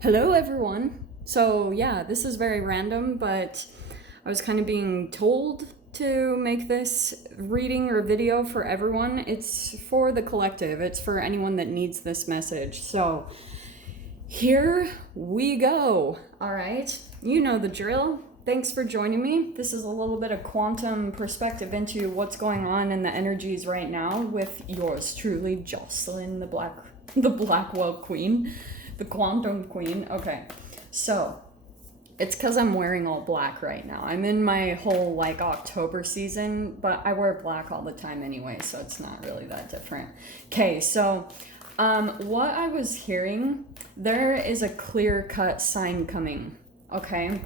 Hello, everyone. So, yeah, this is very random, but I was kind of being told to make this reading or video for everyone. It's for the collective, it's for anyone that needs this message. So, here we go. All right, you know the drill. Thanks for joining me. This is a little bit of quantum perspective into what's going on in the energies right now with yours truly, Jocelyn, the Blackwell Queen, the Quantum Queen. Okay, so it's because I'm wearing all black right now. I'm in my whole like October season, but I wear black all the time anyway, so it's not really that different. Okay, so what I was hearing, there is a clear-cut sign coming, okay?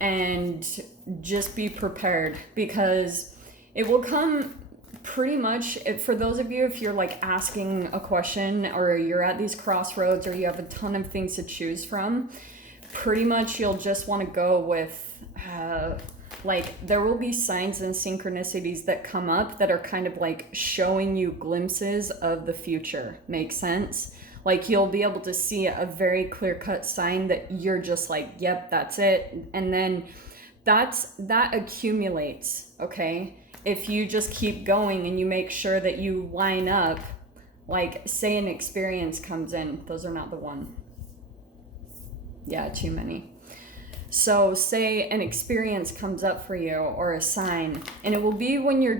And just be prepared because it will come pretty much for those of you, if you're like asking a question or you're at these crossroads or you have a ton of things to choose from, pretty much you'll just want to go with like there will be signs and synchronicities that come up that are kind of like showing you glimpses of the future. Make sense? Like you'll be able to see a very clear cut sign that you're just like, yep, that's it. And then that accumulates, okay? If you just keep going and you make sure that you line up, like say an experience comes in, those are not the one. Yeah, too many. So say an experience comes up for you or a sign, and it will be when you're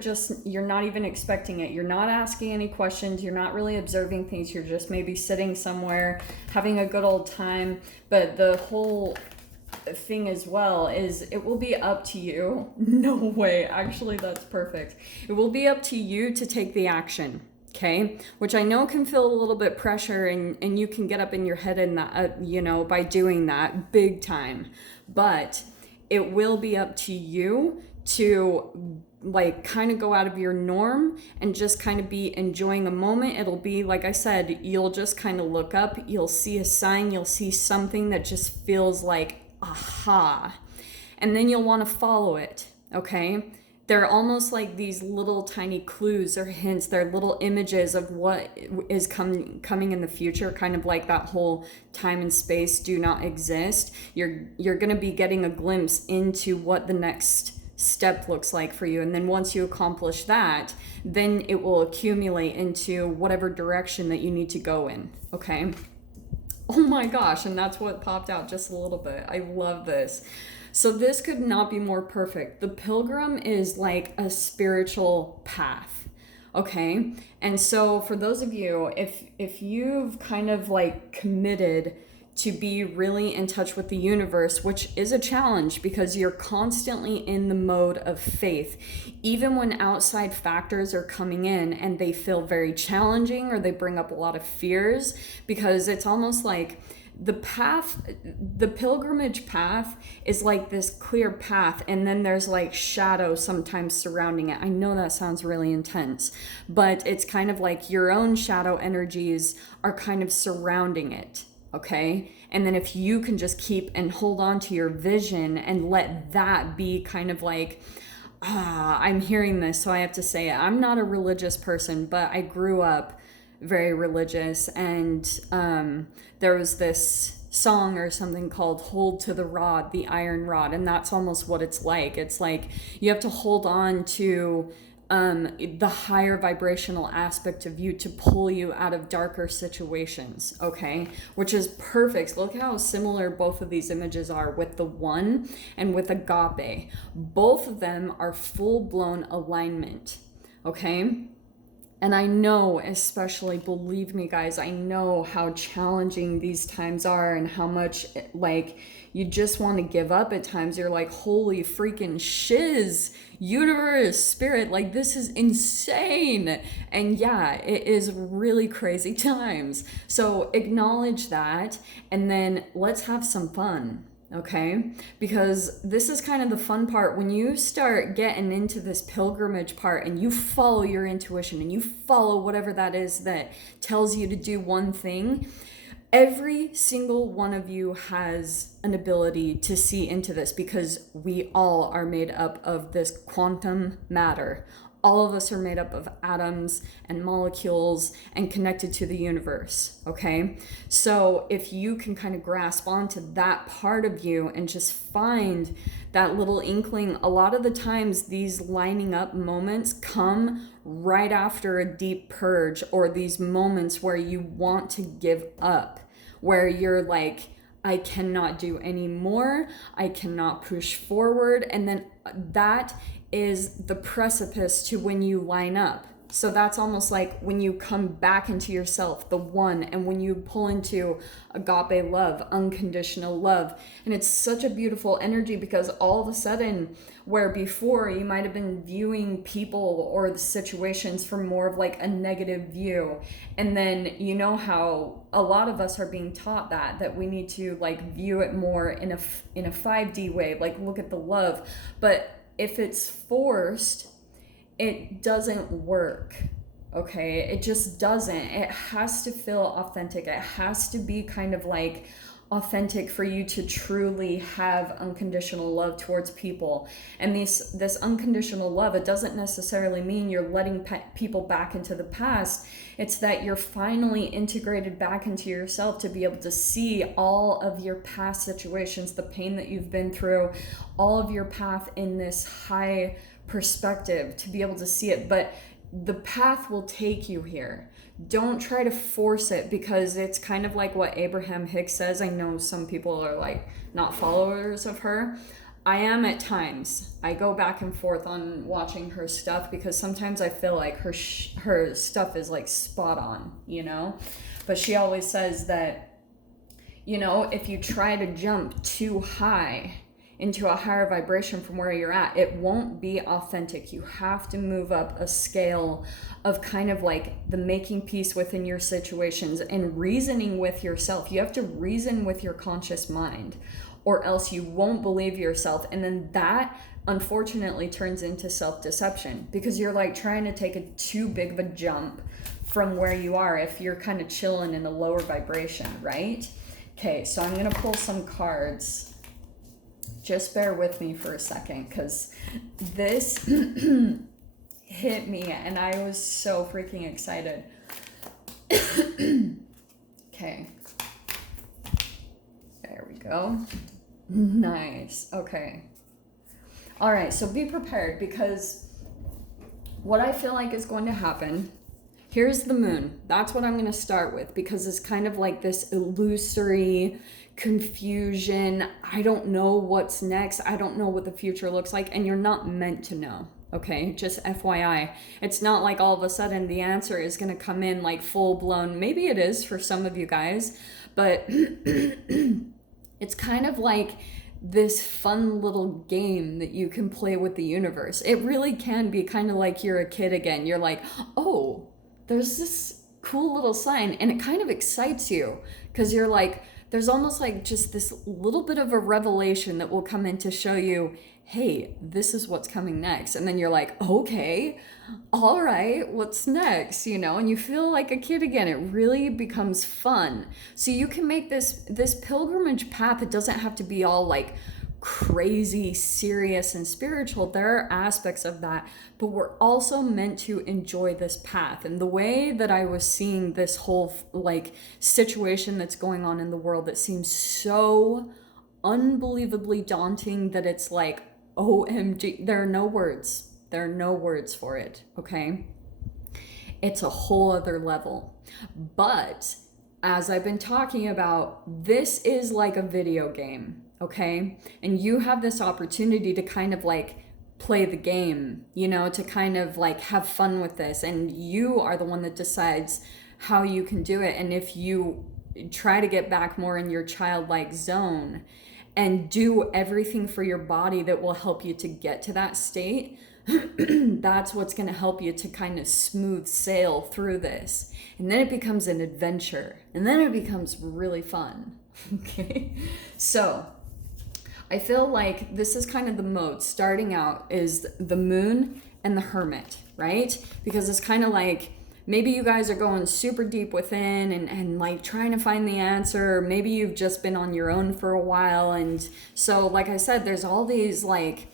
not even expecting it. You're not asking any questions. You're not really observing things. You're just maybe sitting somewhere having a good old time. But the whole thing as well is it will be up to you. No way. Actually, that's perfect. It will be up to you to take the action. Okay, which I know can feel a little bit pressure, and you can get up in your head in that, by doing that big time. But it will be up to you to like kind of go out of your norm and just kind of be enjoying a moment. It'll be like I said, you'll just kind of look up, you'll see a sign, you'll see something that just feels like aha, and then you'll want to follow it. Okay, they're almost like these little tiny clues or hints. They're little images of what is coming in the future, kind of like that whole time and space do not exist. You're going to be getting a glimpse into what the next step looks like for you. And then once you accomplish that, then it will accumulate into whatever direction that you need to go in, okay? Oh my gosh, and that's what popped out just a little bit. I love this. So this could not be more perfect. The pilgrim is like a spiritual path. Okay? And so for those of you, if you've kind of like committed to be really in touch with the universe, which is a challenge because you're constantly in the mode of faith, even when outside factors are coming in and they feel very challenging or they bring up a lot of fears, because it's almost like the pilgrimage path is like this clear path, and then there's like shadow sometimes surrounding it. I know that sounds really intense, but it's kind of like your own shadow energies are kind of surrounding it, okay? And then if you can just keep and hold on to your vision and let that be kind of like, I'm hearing this, so I have to say it. I'm not a religious person, but I grew up very religious, and there was this song or something called "Hold to the Rod, the Iron Rod," and that's almost what it's like. It's like you have to hold on to the higher vibrational aspect of you to pull you out of darker situations, okay? Which is perfect. Look how similar both of these images are with the one and with agape. Both of them are full-blown alignment, okay? And I know, especially, believe me, guys, I know how challenging these times are and how much, like, you just want to give up at times. You're like, holy freaking shiz, universe, spirit, like, this is insane. And yeah, it is really crazy times. So acknowledge that, and then let's have some fun. Okay, because this is kind of the fun part when you start getting into this pilgrimage part and you follow your intuition and you follow whatever that is that tells you to do one thing. Every single one of you has an ability to see into this because we all are made up of this quantum matter. All of us are made up of atoms and molecules and connected to the universe, okay? So if you can kind of grasp onto that part of you and just find that little inkling, a lot of the times these lining up moments come right after a deep purge, or these moments where you want to give up, where you're like, I cannot do any more, I cannot push forward, and then that is the precipice to when you line up. So that's almost like when you come back into yourself, the one, and when you pull into agape love, unconditional love. And it's such a beautiful energy, because all of a sudden, where before you might have been viewing people or the situations from more of like a negative view, and then you know how a lot of us are being taught that we need to like view it more in a 5D way, like look at the love. But if it's forced, it doesn't work, okay? It just doesn't. It has to feel authentic. It has to be kind of like authentic for you to truly have unconditional love towards people. And this unconditional love, it doesn't necessarily mean you're letting people back into the past. It's that you're finally integrated back into yourself to be able to see all of your past situations, the pain that you've been through, all of your path in this high perspective, to be able to see it. But the path will take you here. Don't try to force it, because it's kind of like what Abraham Hicks says. I know some people are like not followers of her. I am at times. I go back and forth on watching her stuff, because sometimes I feel like her stuff is like spot on, you know? But she always says that, you know, if you try to jump too high into a higher vibration from where you're at, it won't be authentic. You have to move up a scale of kind of like the making peace within your situations and reasoning with yourself. You have to reason with your conscious mind, or else you won't believe yourself. And then that unfortunately turns into self-deception, because you're like trying to take a too big of a jump from where you are if you're kind of chilling in a lower vibration, right? Okay, so I'm gonna pull some cards. Just bear with me for a second, because this hit me and I was so freaking excited. Okay. There we go. Nice. Okay. All right, so be prepared, because what I feel like is going to happen, here's the moon. That's what I'm going to start with, because it's kind of like this illusory confusion. I don't know what's next. I don't know what the future looks like, and you're not meant to know. Okay, just FYI. It's not like all of a sudden the answer is going to come in like full blown. Maybe it is for some of you guys, but it's kind of like this fun little game that you can play with the universe. It really can be kind of like you're a kid again. You're like, oh, there's this cool little sign, and it kind of excites you, because you're like, there's almost like just this little bit of a revelation that will come in to show you, hey, this is what's coming next. And then you're like, okay, all right, what's next? You know, and you feel like a kid again. It really becomes fun. So you can make this pilgrimage path. It doesn't have to be all like crazy, serious, and spiritual. There are aspects of that, but we're also meant to enjoy this path. And the way that I was seeing this whole like situation that's going on in the world, that seems so unbelievably daunting that it's like, OMG, there are no words. There are no words for it, okay? It's a whole other level. But as I've been talking about, this is like a video game, okay? And you have this opportunity to kind of like play the game, you know, to kind of like have fun with this. And you are the one that decides how you can do it. And if you try to get back more in your childlike zone and do everything for your body that will help you to get to that state, that's what's going to help you to kind of smooth sail through this. And then it becomes an adventure, and then it becomes really fun. Okay, so I feel like this is kind of the mode. Starting out is the moon and the hermit, right? Because it's kind of like, maybe you guys are going super deep within and like trying to find the answer. Maybe you've just been on your own for a while. And so, like I said, there's all these like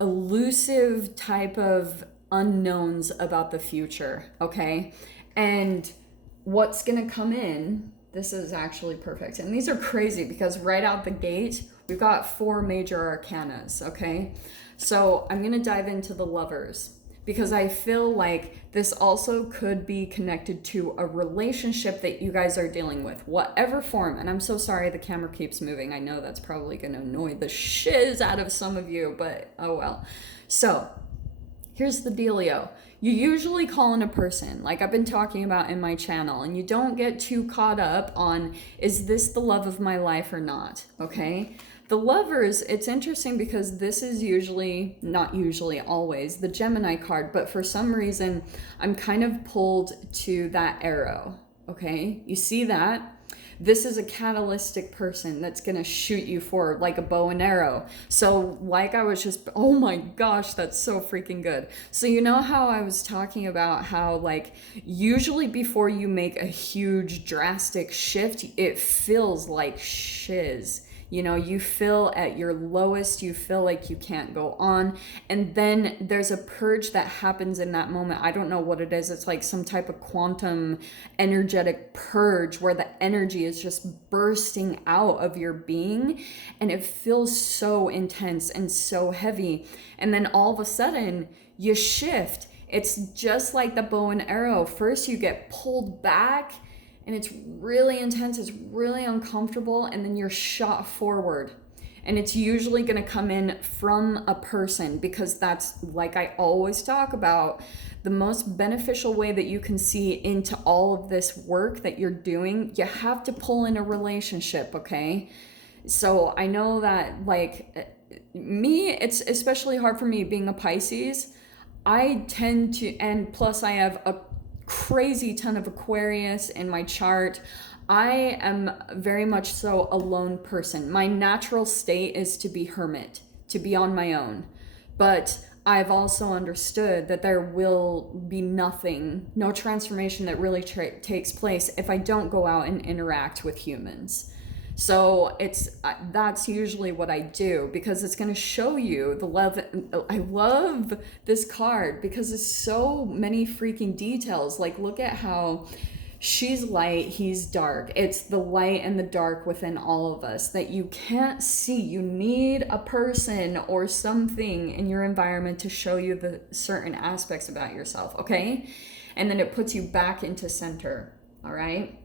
elusive type of unknowns about the future, okay? And what's gonna come in, this is actually perfect. And these are crazy because right out the gate, we've got 4 major arcanas, okay? So I'm gonna dive into the Lovers because I feel like this also could be connected to a relationship that you guys are dealing with, whatever form. And I'm so sorry the camera keeps moving. I know that's probably gonna annoy the shiz out of some of you, but oh well. So here's the dealio. You usually call in a person, like I've been talking about in my channel, and you don't get too caught up on, is this the love of my life or not, okay? The Lovers, it's interesting because this is usually, not usually, always, the Gemini card, but for some reason, I'm kind of pulled to that arrow, okay? You see that? This is a catalytic person that's going to shoot you forward like a bow and arrow. So like I was just, oh my gosh, that's so freaking good. So you know how I was talking about how like usually before you make a huge drastic shift, it feels like shiz. You know, you feel at your lowest, you feel like you can't go on. And then there's a purge that happens in that moment. I don't know what it is. It's like some type of quantum energetic purge where the energy is just bursting out of your being. And it feels so intense and so heavy. And then all of a sudden you shift. It's just like the bow and arrow. First you get pulled back, and it's really intense, it's really uncomfortable, and then you're shot forward. And it's usually gonna come in from a person because that's, like I always talk about, the most beneficial way that you can see into all of this work that you're doing, you have to pull in a relationship, okay? So I know that like me, it's especially hard for me being a Pisces. I tend to, and plus I have a crazy ton of Aquarius in my chart. I am very much so a lone person. My natural state is to be hermit, to be on my own. But I've also understood that there will be nothing, no transformation that really takes place if I don't go out and interact with humans. So that's usually what I do because it's going to show you the love. I love this card because it's so many freaking details. Like look at how she's light, he's dark. It's the light and the dark within all of us that you can't see. You need a person or something in your environment to show you the certain aspects about yourself, okay? And then it puts you back into center, all right?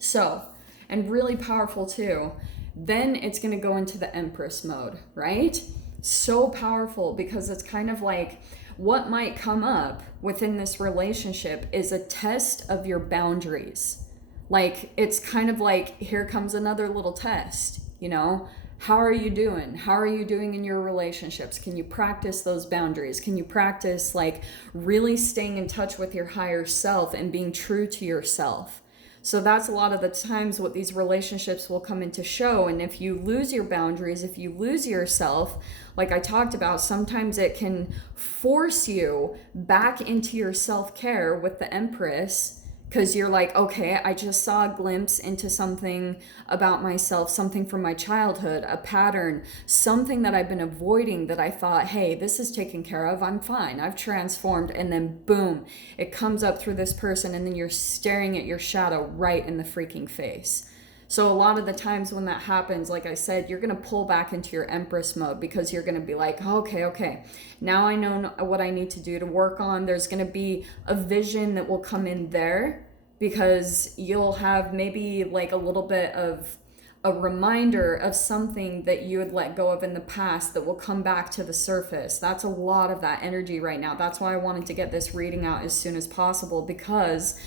So, and really powerful too. Then it's going to go into the Empress mode, right? So powerful because it's kind of like what might come up within this relationship is a test of your boundaries. Like it's kind of like, here comes another little test, you know? How are you doing? How are you doing in your relationships? Can you practice those boundaries? Can you practice like really staying in touch with your higher self and being true to yourself? So that's a lot of the times what these relationships will come into show. And if you lose your boundaries, if you lose yourself, like I talked about, sometimes it can force you back into your self-care with the Empress because you're like, okay, I just saw a glimpse into something about myself, something from my childhood, a pattern, something that I've been avoiding that I thought, hey, this is taken care of, I'm fine, I've transformed, and then boom, it comes up through this person, and then you're staring at your shadow right in the freaking face. So a lot of the times when that happens, like I said, you're going to pull back into your Empress mode because you're going to be like, okay, now I know what I need to do to work on. There's going to be a vision that will come in there because you'll have maybe like a little bit of a reminder of something that you had let go of in the past that will come back to the surface. That's a lot of that energy right now. That's why I wanted to get this reading out as soon as possible because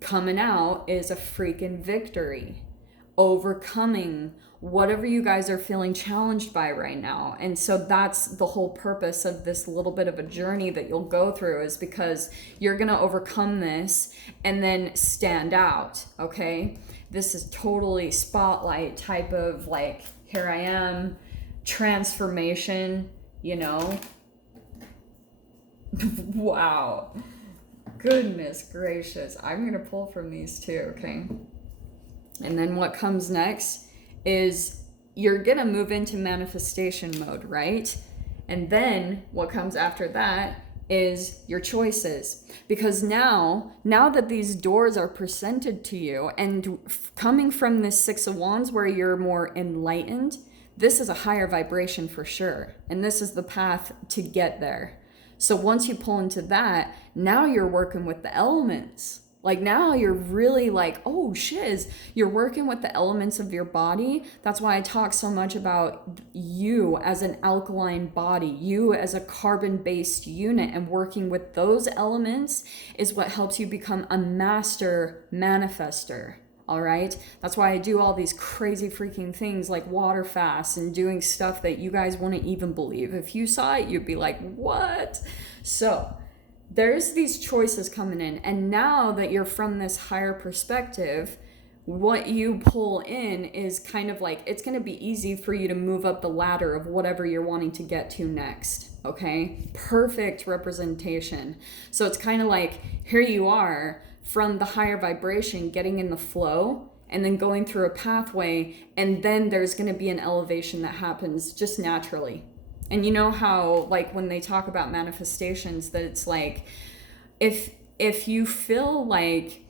coming out is a freaking victory. Overcoming whatever you guys are feeling challenged by right now. And so that's the whole purpose of this little bit of a journey that you'll go through is because you're going to overcome this and then stand out, okay? This is totally spotlight type of like, here I am, transformation, you know? Wow. Goodness gracious. I'm going to pull from these too, okay? And then what comes next is you're going to move into manifestation mode, right? And then what comes after that is your choices. Because now that these doors are presented to you, and coming from this Six of Wands where you're more enlightened, this is a higher vibration for sure. And this is the path to get there. So once you pull into that, now you're working with the elements. Like now you're really like, oh shiz, you're working with the elements of your body. That's why I talk so much about you as an alkaline body, you as a carbon-based unit, and working with those elements is what helps you become a master manifester. All right. That's why I do all these crazy freaking things like water fasts and doing stuff that you guys wouldn't even believe. If you saw it, you'd be like, what? So there's these choices coming in. And now that you're from this higher perspective, what you pull in is kind of like, it's going to be easy for you to move up the ladder of whatever you're wanting to get to next. Okay. Perfect representation. So it's kind of like, here you are from the higher vibration, getting in the flow, and then going through a pathway, and then there's going to be an elevation that happens just naturally. And you know how, like, when they talk about manifestations, that it's like, if you feel like,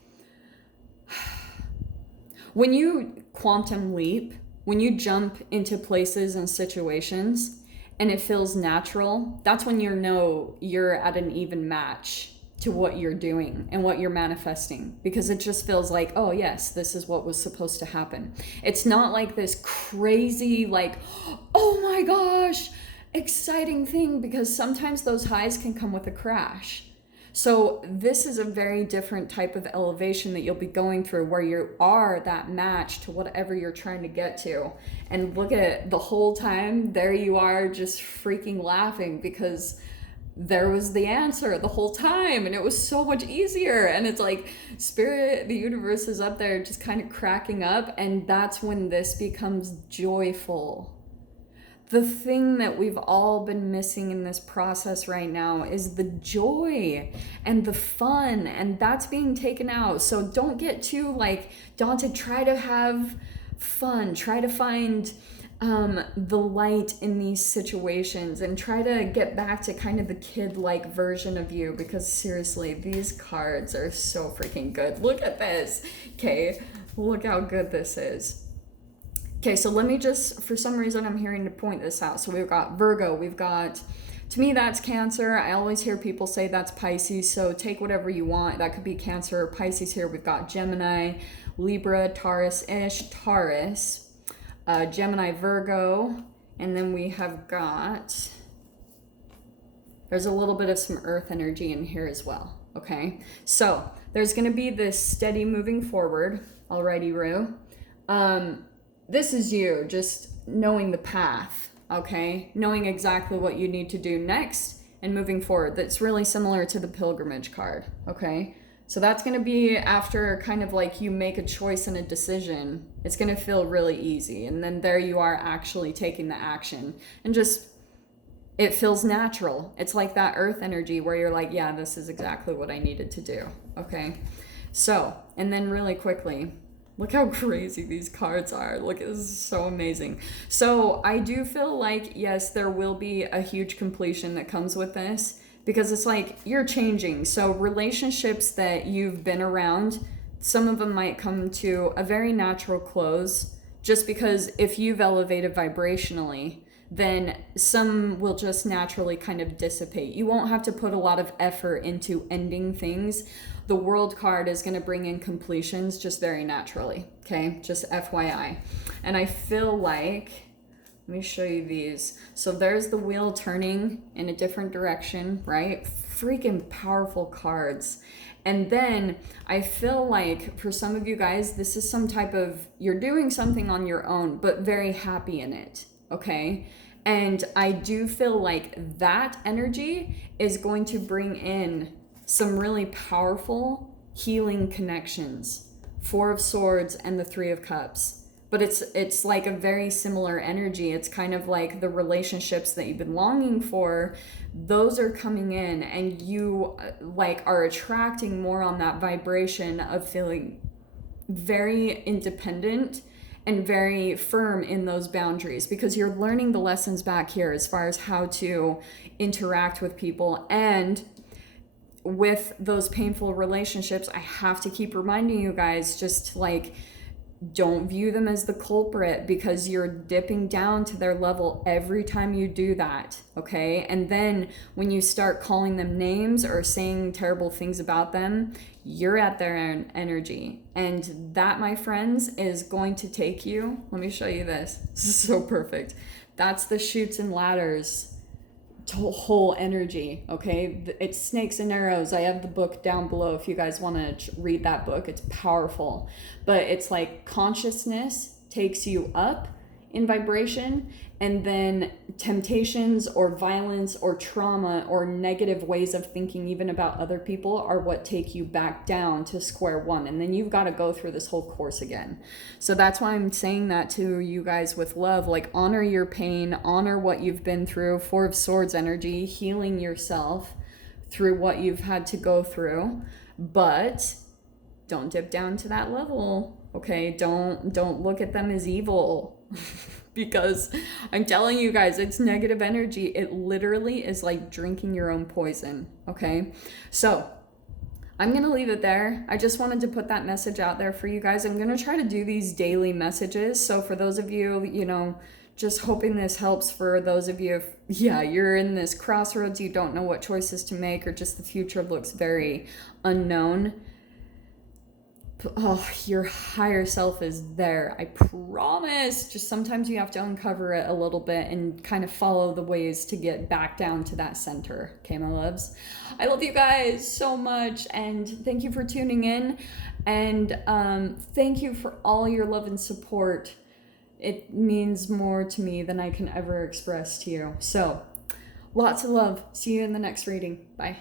when you quantum leap, when you jump into places and situations, and it feels natural, that's when you know you're at an even match to what you're doing and what you're manifesting, because it just feels like, oh yes, this is what was supposed to happen. It's not like this crazy, like, oh my gosh, exciting thing, because sometimes those highs can come with a crash. So this is a very different type of elevation that you'll be going through, where you are that match to whatever you're trying to get to. And look at it, the whole time there you are just freaking laughing, because there was the answer the whole time, and it was so much easier. And it's like spirit, the universe is up there just kind of cracking up, and that's when this becomes joyful. The thing that we've all been missing in this process right now is the joy and the fun, and that's being taken out. So don't get too like daunted. Try to have fun, try to find the light in these situations, and try to get back to kind of the kid-like version of you, because seriously, these cards are so freaking good. Look at this. Okay, look how good this is. Okay, so let me just, for some reason I'm hearing to point this out. So we've got Virgo, we've got, to me that's Cancer. I always hear people say that's Pisces, so take whatever you want. That could be Cancer or Pisces here. We've got Gemini, Libra, Taurus-ish, Taurus, Gemini, Virgo, and then we have got, there's a little bit of some earth energy in here as well, okay? So there's gonna be this steady moving forward. Alrighty, Rue. This is you just knowing the path, okay? Knowing exactly what you need to do next and moving forward. That's really similar to the pilgrimage card, okay? So that's going to be after kind of like you make a choice and a decision. It's going to feel really easy. And then there you are actually taking the action. And just, it feels natural. It's like that earth energy where you're like, yeah, this is exactly what I needed to do. Okay. So, and then really quickly, look how crazy these cards are. Look, this is so amazing. So I do feel like, yes, there will be a huge completion that comes with this, because it's like you're changing. So relationships that you've been around, some of them might come to a very natural close, just because if you've elevated vibrationally, then some will just naturally kind of dissipate. You won't have to put a lot of effort into ending things. The World card is going to bring in completions just very naturally, okay? Just FYI. And I feel like, let me show you these. So there's the wheel turning in a different direction, right? Freaking powerful cards. And then I feel like for some of you guys, this is some type of, you're doing something on your own, but very happy in it, okay? And I do feel like that energy is going to bring in some really powerful healing connections. Four of Swords and the Three of Cups. But it's like a very similar energy. It's kind of like the relationships that you've been longing for, those are coming in, and you like are attracting more on that vibration of feeling very independent and very firm in those boundaries, because you're learning the lessons back here as far as how to interact with people. And with those painful relationships, I have to keep reminding you guys, just like, don't view them as the culprit, because you're dipping down to their level every time you do that, okay? And then when you start calling them names or saying terrible things about them, you're at their energy. And that, my friends, is going to take you, let me show you this. This is so perfect. That's the Chutes and Ladders whole energy, okay? It's Snakes and Arrows. I have the book down below if you guys want to read that book. It's powerful. But it's like consciousness takes you up in vibration, and then temptations or violence or trauma or negative ways of thinking even about other people are what take you back down to square one, and then you've got to go through this whole course again. So that's why I'm saying that to you guys with love, like, honor your pain, honor what you've been through. Four of Swords energy, healing yourself through what you've had to go through, but don't dip down to that level, okay? Don't look at them as evil. Because I'm telling you guys, it's negative energy. It literally is like drinking your own poison, okay? So I'm going to leave it there. I just wanted to put that message out there for you guys. I'm going to try to do these daily messages. So for those of you, you know, just hoping this helps for those of you, if, yeah, you're in this crossroads, you don't know what choices to make, or just the future looks very unknown. Oh, your higher self is there. I promise. Just sometimes you have to uncover it a little bit and kind of follow the ways to get back down to that center. Okay, my loves? I love you guys so much, and thank you for tuning in. And thank you for all your love and support. It means more to me than I can ever express to you. So, lots of love. See you in the next reading. Bye.